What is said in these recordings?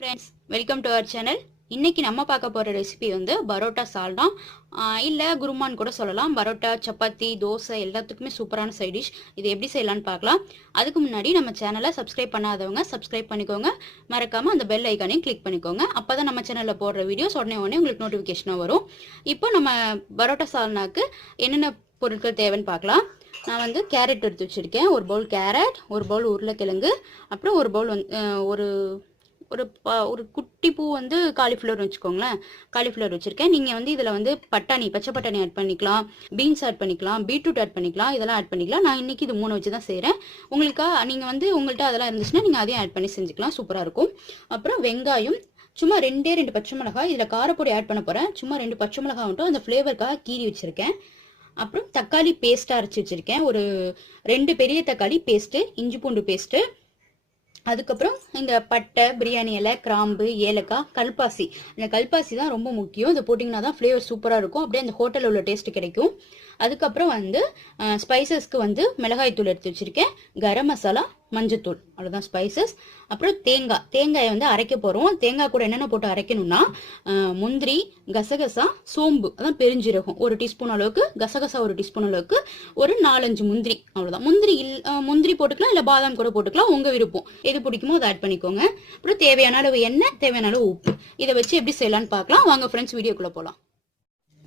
Friends, welcome to our channel. இன்னைக்கு நம்ம பார்க்க போகிற ரெசிபி வந்து பரோட்டா சால்னா இல்லை குருமான்னு கூட சொல்லலாம். பரோட்டா, சப்பாத்தி, தோசை எல்லாத்துக்குமே சூப்பரான சைட் டிஷ். இது எப்படி செய்யலான்னு பார்க்கலாம். அதுக்கு முன்னாடி நம்ம சேனலை சப்ஸ்கிரைப் பண்ணாதவங்க சப்ஸ்கிரைப் பண்ணிக்கோங்க. மறக்காமல் அந்த பெல் ஐக்கானையும் கிளிக் பண்ணிக்கோங்க. அப்போ தான் நம்ம சேனலில் போடுற வீடியோஸ் உடனே உங்களுக்கு நோட்டிஃபிகேஷனாக வரும். இப்போ நம்ம பரோட்டா சால்னாக்கு என்னென்ன பொருட்கள் தேவைன்னு பார்க்கலாம். நான் வந்து கேரட் எடுத்து வச்சுருக்கேன். ஒரு பவுல் கேரட், ஒரு பவுல் உருளைக்கிழங்கு, அப்புறம் ஒரு பவுல் ஒரு ஒரு குட்டி பூ வந்து காலிஃப்ளவர் வச்சுக்கோங்களேன். காலிஃப்ளவர் வச்சுருக்கேன். நீங்கள் வந்து இதில் வந்து பட்டாணி, பச்சை பட்டாணி ஆட் பண்ணிக்கலாம், பீன்ஸ் ஆட் பண்ணிக்கலாம், பீட்ரூட் ஆட் பண்ணிக்கலாம், இதெல்லாம் ஆட் பண்ணிக்கலாம். நான் இன்றைக்கி இது 3 வச்சு தான் செய்கிறேன். நீங்கள் வந்து உங்கள்கிட்ட அதெல்லாம் இருந்துச்சுன்னா நீங்கள் அதையும் ஆட் பண்ணி செஞ்சுக்கலாம், சூப்பராக இருக்கும். அப்புறம் வெங்காயம், சும்மா 2 பச்சை மிளகாய், இதில் காரப்பொடி ஆட் பண்ண போகிறேன். சும்மா 2 பச்சை மிளகாய் மட்டும் அந்த ஃப்ளேவருக்காக கீறி வச்சுருக்கேன். அப்புறம் தக்காளி பேஸ்ட்டாக அரைச்சி வச்சுருக்கேன். ஒரு 2 பெரிய தக்காளி பேஸ்ட்டு, இஞ்சி பூண்டு பேஸ்ட்டு, அதுக்கப்புறம் இந்த பட்டை, பிரியாணி இலை, கிராம்பு, ஏலக்காய், கல்பாசி. இந்த கல்பாசி தான் ரொம்ப முக்கியம். இதை போட்டிங்கன்னா தான் ஃப்ளேவர் சூப்பராக இருக்கும். அப்படியே அந்த ஹோட்டலில் உள்ள டேஸ்ட் கிடைக்கும். அதுக்கப்புறம் வந்து ஸ்பைசஸ்க்கு வந்து மிளகாய் தூள் எடுத்து வச்சுருக்கேன், கரம் மசாலா, மஞ்சத்தூள், அவ்வளோதான் ஸ்பைசஸ். அப்புறம் தேங்காயை வந்து அரைக்க போகிறோம். தேங்காய் கூட என்னென்ன போட்டு அரைக்கணும்னா முந்திரி, கசகசா, சோம்பு, அதான் பெருஞ்சீரகம் 1 டீஸ்பூன் அளவுக்கு, கசகசா 1 டீஸ்பூன் அளவுக்கு, ஒரு 4-5 முந்திரி, அவ்வளோதான். முந்திரி போட்டுக்கலாம், இல்லை பாதாம் கூட போட்டுக்கலாம், உங்கள் விருப்பம் எது பிடிக்குமோ அதை ஆட் பண்ணிக்கோங்க. அப்புறம் தேவையான அளவு எண்ணெய், தேவையான அளவு உப்பு. இதை வச்சு எப்படி செய்யலான்னு பார்க்கலாம் வாங்க ஃப்ரெண்ட்ஸ், வீடியோக்குள்ளே போகலாம்.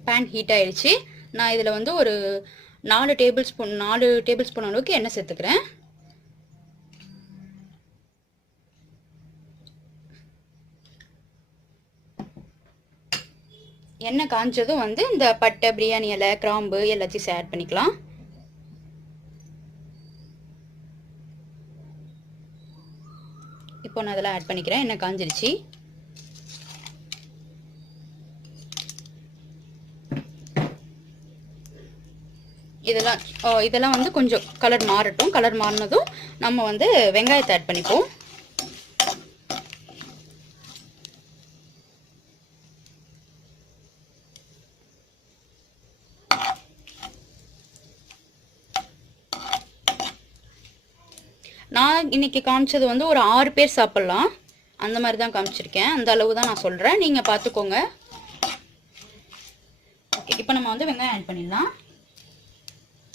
பேன் ஹீட் ஆயிடுச்சு. நான் இதில் வந்து ஒரு 4 டேபிள் ஸ்பூன் அளவுக்கு எண்ணெய் சேர்த்துக்கிறேன். எண்ணெய் காஞ்சதும் வந்து இந்த பட்டை, பிரியாணி இலை, கிராம்பு எல்லாத்தையும் ஆட் பண்ணிக்கலாம். இப்போ நான் அதெல்லாம் ஆட் பண்ணிக்கிறேன். எண்ணெய் காஞ்சிருச்சு. இதெல்லாம் வந்து கொஞ்சம் கலர் மாறட்டும். கலர் மாறினதும் நம்ம வந்து வெங்காயத்தை ஆட் பண்ணிப்போம். நான் இன்னைக்கு காமிச்சது வந்து ஒரு 6 பேர் சாப்பிட்லாம், அந்த மாதிரி தான் காமிச்சிருக்கேன். அந்த அளவு தான் நான் சொல்கிறேன், நீங்கள் பார்த்துக்கோங்க. ஓகே, இப்போ நம்ம வந்து வெங்காயம் ஆட் பண்ணிடலாம்.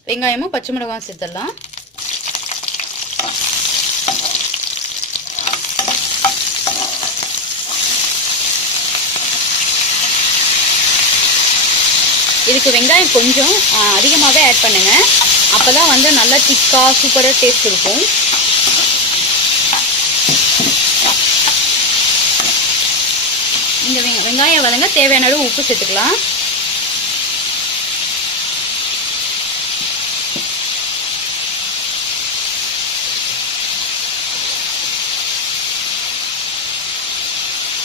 வெங்காயமும் பச்சை மிளகாயும் சேர்த்துடலாம். இதுக்கு வெங்காயம் கொஞ்சம் அதிகமாகவே ஆட் பண்ணுங்க. அப்போதான் வந்து நல்லா திக்காக சூப்பராக டேஸ்ட் இருக்கும். இந்த வெங்காயம் வதங்க தேவையான அளவு உப்பு சேர்த்துக்கலாம்.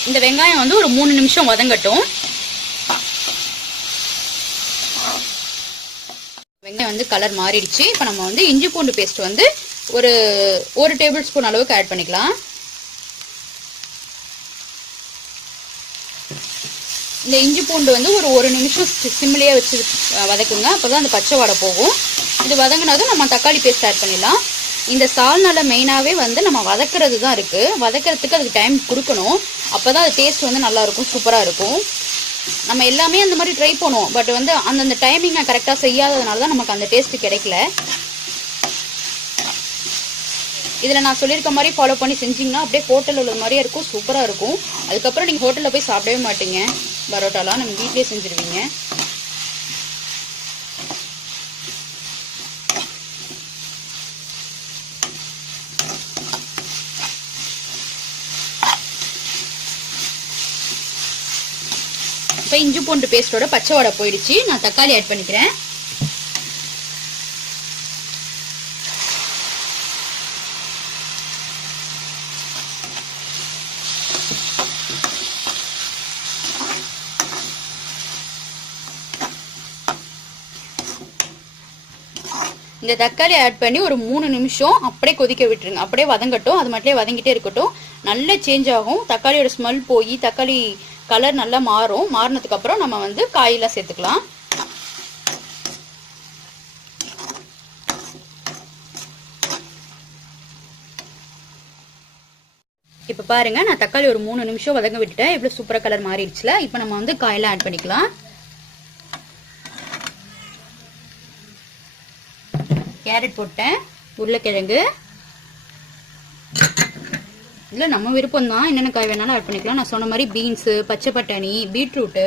இந்த வெங்காயம் வந்து ஒரு 3 நிமிஷம் வதங்கட்டும். வெங்காயம் வந்து கலர் மாறிடுச்சு. இப்போ நம்ம வந்து இஞ்சி பூண்டு பேஸ்ட் வந்து ஒரு டேபிள் ஸ்பூன் அளவுக்கு ஆட் பண்ணிக்கலாம். இந்த இஞ்சி பூண்டு வந்து ஒரு 1 நிமிஷம் சிம்மிலேயே வச்சு வதக்குங்க. அப்போதான் அந்த பச்சை வாடை போகும். இது வதங்கினதும் நம்ம தக்காளி பேஸ்ட் ஆட் பண்ணிடலாம். இந்த சால்னால மெயினாகவே வந்து நம்ம வதக்கிறது தான் இருக்குது. வதக்கிறதுக்கு அதுக்கு டைம் கொடுக்கணும். அப்போ தான் அது டேஸ்ட் வந்து நல்லாயிருக்கும், சூப்பராக இருக்கும். நம்ம எல்லாமே அந்த மாதிரி ட்ரை பண்ணுவோம், பட் வந்து அந்தந்த டைமிங்கை கரெக்டாக செய்யாததுனால தான் நமக்கு அந்த டேஸ்ட்டு கிடைக்கல. இதில் நான் சொல்லியிருக்க மாதிரி ஃபாலோ பண்ணி செஞ்சிங்கன்னா அப்படியே ஹோட்டலில் உள்ள மாதிரியே இருக்கும், சூப்பராக இருக்கும். அதுக்கப்புறம் நீங்கள் ஹோட்டலில் போய் சாப்பிடவே மாட்டீங்க. பரோட்டாலாம் நம்ம வீட்டிலே செஞ்சுருவீங்க. இப்போ இஞ்சி பூண்டு பேஸ்டோட பச்சை வாடை போயிடுச்சு. நான் தக்காளி ஆட் பண்ணிக்கிறேன். இந்த தக்காளி ஆட் பண்ணி ஒரு 3 நிமிஷம் அப்படியே கொதிக்க விட்டுருங்க. அப்படியே வதங்கட்டும், அது மட்டும் வதங்கிட்டே இருக்கட்டும். நல்லா சேஞ்ச் ஆகும். தக்காளியோட ஸ்மெல் போய் தக்காளி கலர் நல்லா மாறும். மாறினதுக்கு அப்புறம் நம்ம வந்து காயெல்லாம் சேர்த்துக்கலாம். இப்போ பாருங்க நான் தக்காளி ஒரு 3 நிமிஷம் வதங்க விட்டுட்டேன். இவ்வளவு சூப்பரா கலர் மாறிடுச்சுல. இப்போ நம்ம வந்து காயெல்லாம் ஆட் பண்ணிக்கலாம். கேரட் போட்டேன், உருளைக்கிழங்கு, இல்லை நம்ம விருப்பம் தான், என்னென்ன காய் வேணாலும் ஆட் பண்ணிக்கலாம். நான் சொன்ன மாதிரி பீன்ஸு, பச்சை பட்டாணி, பீட்ரூட்டு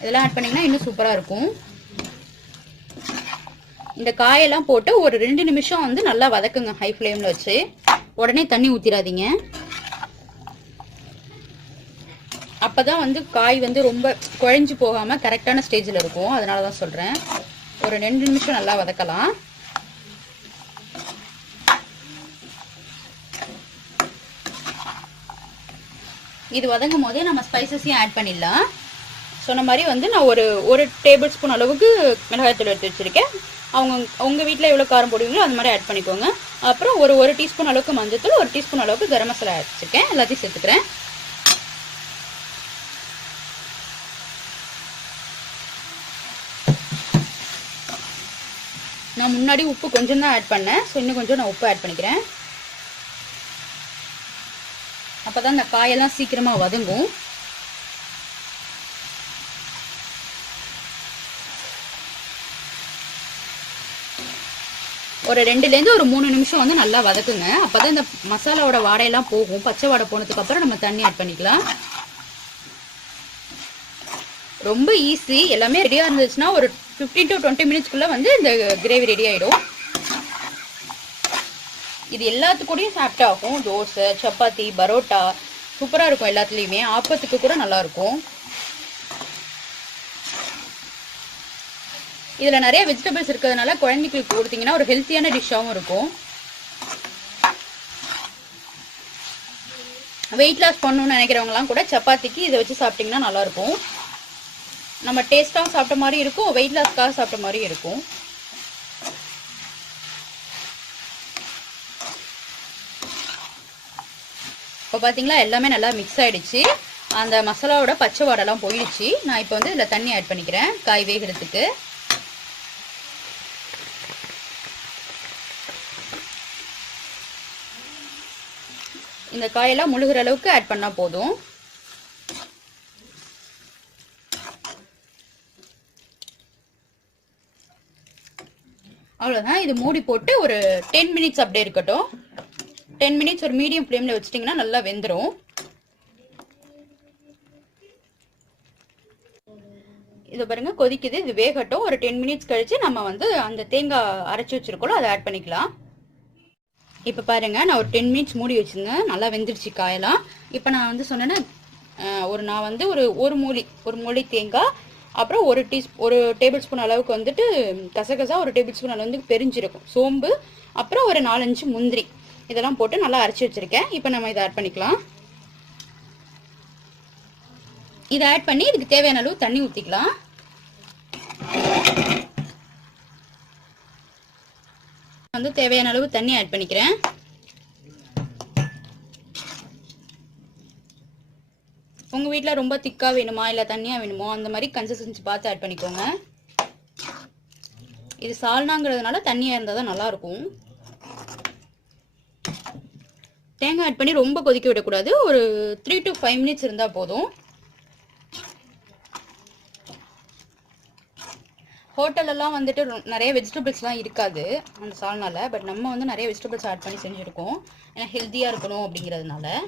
இதெல்லாம் ஆட் பண்ணிங்கன்னா இன்னும் சூப்பராக இருக்கும். இந்த காயெல்லாம் போட்டு ஒரு 2 நிமிஷம் வந்து நல்லா வதக்குங்க ஹை ஃப்ளேமில் வச்சு. உடனே தண்ணி ஊற்றிடாதீங்க. அப்போ தான் வந்து காய் வந்து ரொம்ப குழஞ்சி போகாமல் கரெக்டான ஸ்டேஜில் இருக்கும். அதனால தான் சொல்கிறேன். ஒரு 2 நிமிஷம் நல்லா வதக்கலாம். இது வதங்கும் போதே நம்ம ஸ்பைசஸையும் ஆட் பண்ணிடலாம். சொன்ன மாதிரி வந்து நான் ஒரு டேபிள் ஸ்பூன் அளவுக்கு மிளகாய்த்தூள் எடுத்து வச்சுருக்கேன். உங்கள் வீட்டில் எவ்வளோ காரம் போடுவீங்களோ அது மாதிரி ஆட் பண்ணிக்கோங்க. அப்புறம் ஒரு டீஸ்பூன் அளவுக்கு மஞ்சத்தூள், 1 டீஸ்பூன் அளவுக்கு கரம் மசாலா வச்சுருக்கேன். எல்லாத்தையும் சேர்த்துக்கிறேன். நான் முன்னாடி உப்பு கொஞ்சம் தான் ஆட் பண்ணேன். ஸோ இன்னும் கொஞ்சம் நான் உப்பு ஆட் பண்ணிக்கிறேன். அப்போ தான் இந்த காயெல்லாம் சீக்கிரமாக வதங்கும். ஒரு 2லேருந்து ஒரு 3 நிமிஷம் வந்து நல்லா வதக்குங்க. அப்போ தான் இந்த மசாலாவோட வாடையெல்லாம் போகும். பச்சை வாடை போனதுக்கப்புறம் நம்ம தண்ணி ஆட் பண்ணிக்கலாம். ரொம்ப ஈஸி. எல்லாமே ரெடியாக இருந்துச்சுன்னா ஒரு 15 to 20 மினிட்ஸ்க்குள்ளே வந்து இந்த கிரேவி ரெடி ஆகிடும். இது எல்லாத்துக்கூடையும் சாப்பிட்டாகும். தோசை, சப்பாத்தி, பரோட்டா சூப்பராக இருக்கும். எல்லாத்துலேயுமே ஆப்பத்துக்கு கூட நல்லாயிருக்கும். இதில் நிறைய வெஜிடபிள்ஸ் இருக்கிறதுனால குழந்தைங்களுக்கு கொடுத்தீங்கன்னா ஒரு ஹெல்த்தியான டிஷ்ஷாகவும் இருக்கும். வெயிட் லாஸ் பண்ணணும்னு நினைக்கிறவங்களாம் கூட சப்பாத்திக்கு இதை வச்சு சாப்பிட்டிங்கன்னா நல்லாயிருக்கும். நம்ம டேஸ்ட்டாகவும் சாப்பிட்ட மாதிரி இருக்கும், வெயிட் லாஸ்க்காக சாப்பிட்ட மாதிரி இருக்கும். இப்போ பார்த்தீங்களா எல்லாமே நல்லா மிக்ஸ் ஆகிடுச்சு. அந்த மசாலாவோட பச்சை வாடெல்லாம் போயிடுச்சு. நான் இப்போ வந்து இதில் தண்ணி ஆட் பண்ணிக்கிறேன் காய் வேகிறதுக்கு. இந்த காயெல்லாம் முழுகிற அளவுக்கு ஆட் பண்ணால் போதும். அவ்வளோதான். இது மூடி போட்டு ஒரு 10 மினிட்ஸ் அப்படியே இருக்கட்டும். 10 மினிட்ஸ் ஒரு மீடியம் ஃப்ளேமில் வச்சிட்டிங்கன்னா நல்லா வெந்துடும். இது பாருங்க கொதிக்குது. இது வேகட்டும். ஒரு 10 மினிட்ஸ் கழிச்சு நம்ம வந்து அந்த தேங்காய் அரைச்சி வச்சிருக்கோம் அதை ஆட் பண்ணிக்கலாம். இப்போ பாருங்க நான் ஒரு 10 மினிட்ஸ் மூடி வச்சுருந்தேன். நல்லா வெந்துருச்சு காயெல்லாம். இப்போ நான் வந்து சொன்னேன்னா நான் வந்து ஒரு மூலி தேங்காய், அப்புறம் ஒரு டேபிள் ஸ்பூன் அளவுக்கு வந்துட்டு கசகசா, ஒரு டேபிள் ஸ்பூன் அளவு வந்து பெருஞ்சிருக்கும், சோம்பு, அப்புறம் ஒரு 4-5 முந்திரி இதெல்லாம் போட்டு நல்லா அரைச்சி வச்சுருக்கேன். இப்போ நம்ம இதை ஆட் பண்ணிக்கலாம். இதை ஆட் பண்ணி இதுக்கு தேவையான அளவு தண்ணி ஊற்றிக்கலாம். வந்து தேவையான அளவு தண்ணி ஆட் பண்ணிக்கிறேன். உங்கள் வீட்டில் ரொம்ப திக்காக வேணுமா இல்லை தண்ணியாக வேணுமோ அந்த மாதிரி கன்சிஸ்டன்சி பார்த்து ஆட் பண்ணிக்கோங்க. இது சால்னாங்கிறதுனால தண்ணியாக இருந்தால் தான் நல்லாயிருக்கும். தேங்காய் ஆட் பண்ணி ரொம்ப கொதிக்க விடக்கூடாது. ஒரு 3 to 5 மினிட்ஸ் இருந்தால் போதும். ஹோட்டலெல்லாம் வந்துட்டு நிறைய வெஜிடபிள்ஸ்லாம் இருக்காது அந்த சால்னால. பட் நம்ம வந்து நிறைய வெஜிடபிள்ஸ் ஆட் பண்ணி செஞ்சுருக்கோம். ஏன்னா ஹெல்த்தியாக இருக்கணும் அப்படிங்கிறதுனால.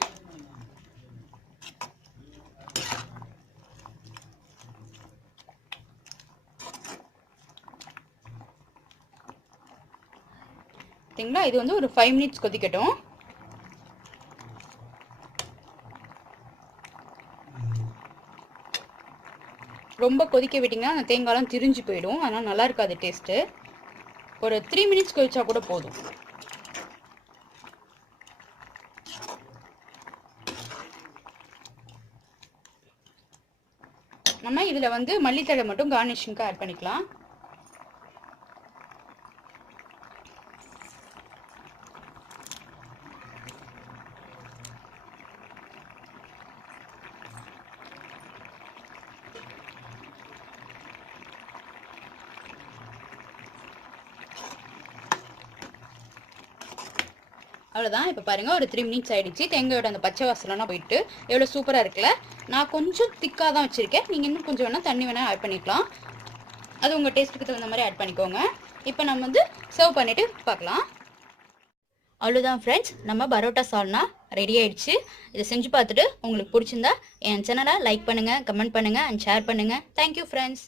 சரிங்களா, இது வந்து ஒரு 5 மினிட்ஸ் கொதிக்கட்டும். ரொம்ப கொதிக்க விட்டிங்கன்னா அந்த தேங்காய்லாம் திரிஞ்சு போயிடும். அதனால் நல்லா இருக்காது டேஸ்ட்டு. ஒரு 3 மினிட்ஸ் கொதிச்சா கூட போதும். நம்ம இதில் வந்து மல்லித்தழை மட்டும் கார்னிஷிங்க்கு ஆட் பண்ணிக்கலாம். அவ்வளோதான். இப்போ பாருங்கள் ஒரு 3 மினிட்ஸ் ஆகிடுச்சு. தேங்காயோட அந்த பச்சை வாசலாம் போயிட்டு எவ்வளோ சூப்பராக இருக்குல்ல. நான் கொஞ்சம் திக்காக தான் வச்சுருக்கேன். நீங்கள் இன்னும் கொஞ்சம் வேணால் தண்ணி வேணால் ஆட் பண்ணிக்கலாம். அது உங்கள் டேஸ்ட்டுக்கு தகுந்த மாதிரி ஆட் பண்ணிக்கோங்க. இப்போ நம்ம வந்து சர்வ் பண்ணிவிட்டு பார்க்கலாம். அவ்வளோதான் ஃப்ரெண்ட்ஸ், நம்ம பரோட்டா சால்னா ரெடி ஆகிடுச்சு. இதை செஞ்சு பார்த்துட்டு உங்களுக்கு பிடிச்சிருந்தா என் சேனலை லைக் பண்ணுங்கள், கமெண்ட் பண்ணுங்கள் அண்ட் ஷேர் பண்ணுங்கள். Thank you friends.